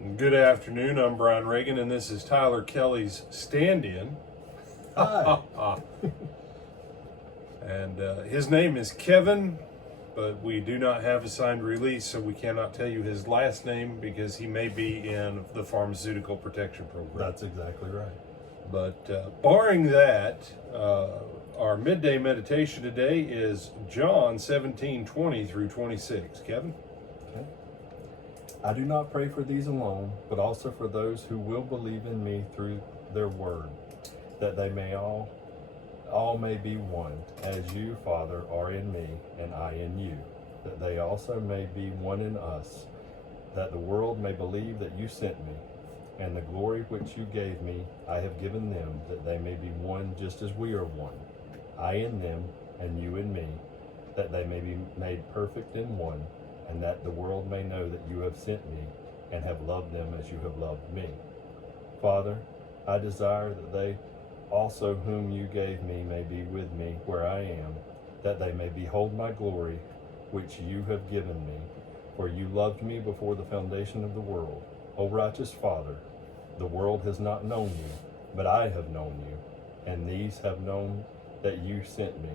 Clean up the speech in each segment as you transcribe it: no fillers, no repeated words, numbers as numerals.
Good afternoon. I'm Brian Reagan, and this is Tyler Kelly's stand-in. Hi. And his name is Kevin, but we do not have a signed release, so we cannot tell you his last name because he may be in the Pharmaceutical Protection Program. That's exactly right. But barring that, our midday meditation today is John 17:20 through 26. Kevin? Okay. I do not pray for these alone, but also for those who will believe in me through their word, that they may all may be one, as you, Father, are in me, and I in you, that they also may be one in us, that the world may believe that you sent me, and the glory which you gave me I have given them, that they may be one just as we are one, I in them, and you in me, that they may be made perfect in one, and that the world may know that you have sent me, and have loved them as you have loved me. Father, I desire that they also whom you gave me may be with me where I am, that they may behold my glory, which you have given me. For you loved me before the foundation of the world. O righteous Father, the world has not known you, but I have known you, and these have known that you sent me.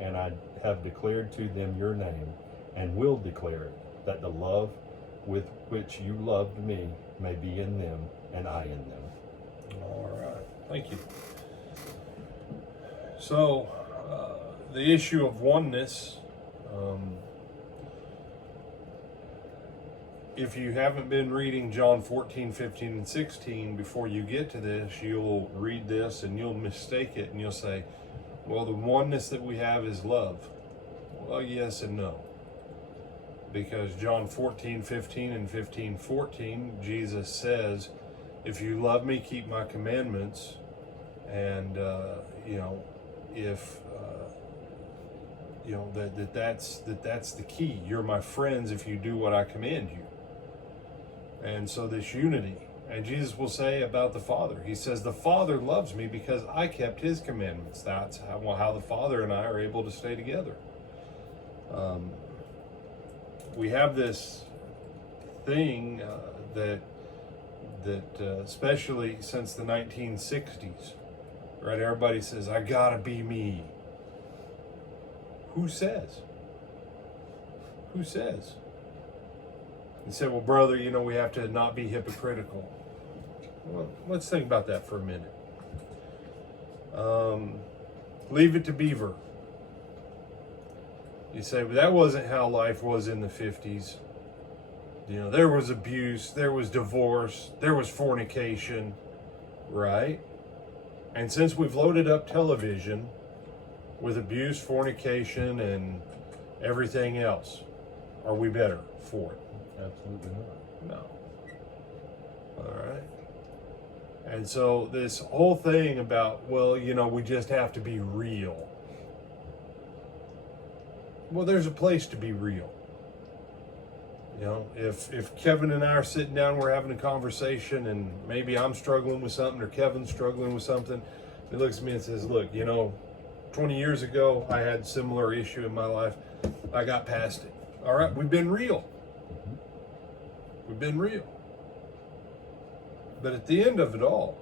And I have declared to them your name, and will declare it, that the love with which you loved me may be in them, and I in them. All right. Thank you. So, the issue of oneness, if you haven't been reading John 14, 15, and 16 before you get to this, you'll read this and you'll mistake it and you'll say, well, the oneness that we have is love. Well, yes and no. Because John 14, 15, and 15, 14, Jesus says, if you love me, keep my commandments. And, that's the key. You're my friends if you do what I command you. And so this unity. And Jesus will say about the Father, he says, the Father loves me because I kept his commandments. That's how the Father and I are able to stay together. We have this thing that especially since the 1960s, right? Everybody says, I gotta be me. Who says? Who says? You say, well, brother, we have to not be hypocritical. Well, let's think about that for a minute. Leave it to Beaver. You say, but that wasn't how life was in the 50s. There was abuse, there was divorce, there was fornication, right? And since we've loaded up television with abuse, fornication, and everything else, are we better for it? Absolutely not. No. All right. And so this whole thing about, well, we just have to be real. Well, there's a place to be real. If Kevin and I are sitting down, we're having a conversation, and maybe I'm struggling with something or Kevin's struggling with something, he looks at me and says, look, 20 years ago, I had a similar issue in my life. I got past it. All right, we've been real. We've been real. But at the end of it all,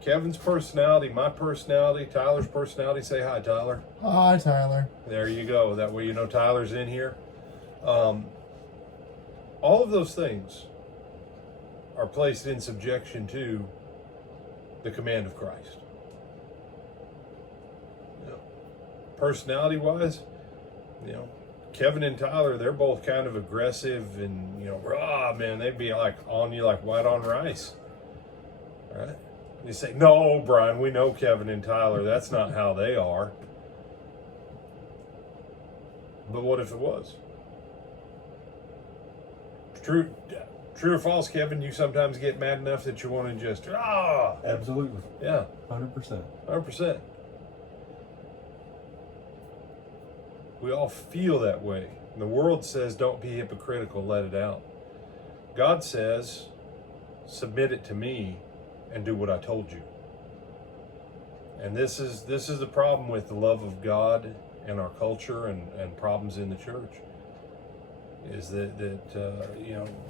Kevin's personality, my personality, Tyler's personality. Say hi, Tyler. Hi, Tyler. There you go. That way Tyler's in here. All of those things are placed in subjection to the command of Christ. Personality-wise, Kevin and Tyler, they're both kind of aggressive and, man, they'd be like on you like white on rice. All right? You say, no, Brian, we know Kevin and Tyler. That's not how they are. But what if it was? True or false, Kevin, you sometimes get mad enough that you want to just, Absolutely. Yeah. 100%. 100%. We all feel that way. The world says, don't be hypocritical, let it out. God says, submit it to me and do what I told you. And this is the problem with the love of God and our culture and problems in the church. is that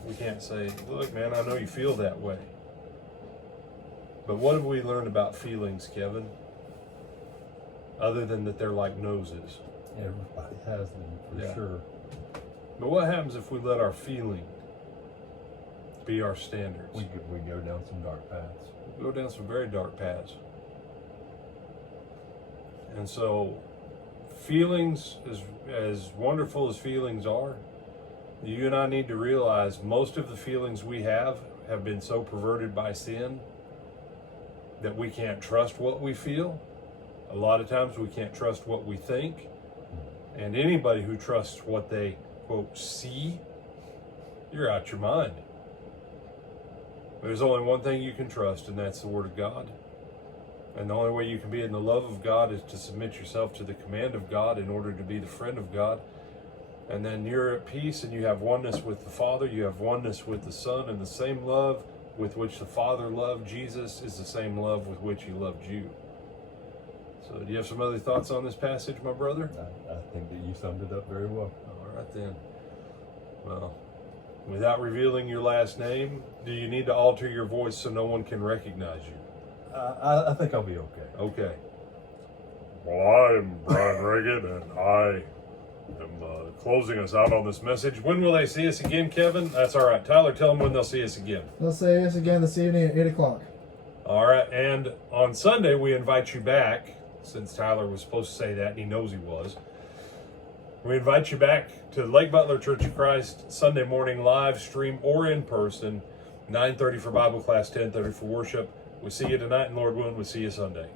we can't say, look, man, I know you feel that way. But what have we learned about feelings, Kevin? Other than that they're like noses. Everybody has them, for sure. But what happens if we let our feeling be our standards? We go down some dark paths. We go down some very dark paths. And so, feelings, as wonderful as feelings are, you and I need to realize most of the feelings we have been so perverted by sin that we can't trust what we feel. A lot of times we can't trust what we think. And anybody who trusts what they, quote, see, you're out your mind. There's only one thing you can trust, and that's the Word of God. And the only way you can be in the love of God is to submit yourself to the command of God in order to be the friend of God. And then you're at peace and you have oneness with the Father, you have oneness with the Son, and the same love with which the Father loved Jesus is the same love with which He loved you. So do you have some other thoughts on this passage, my brother? I think that you summed it up very well. All right then. Well, without revealing your last name, do you need to alter your voice so no one can recognize you? I think I'll be okay. Okay. Well, I am Brian Reagan, and I am closing us out on this message. When will they see us again, Kevin? That's all right. Tyler, tell them when they'll see us again. They'll see us again this evening at 8 o'clock. All right. And on Sunday, we invite you back, since Tyler was supposed to say that, and he knows he was. We invite you back to Lake Butler Church of Christ, Sunday morning live stream or in person, 9:30 for Bible class, 10:30 for worship. We'll see you tonight, and Lord willing, we'll see you Sunday.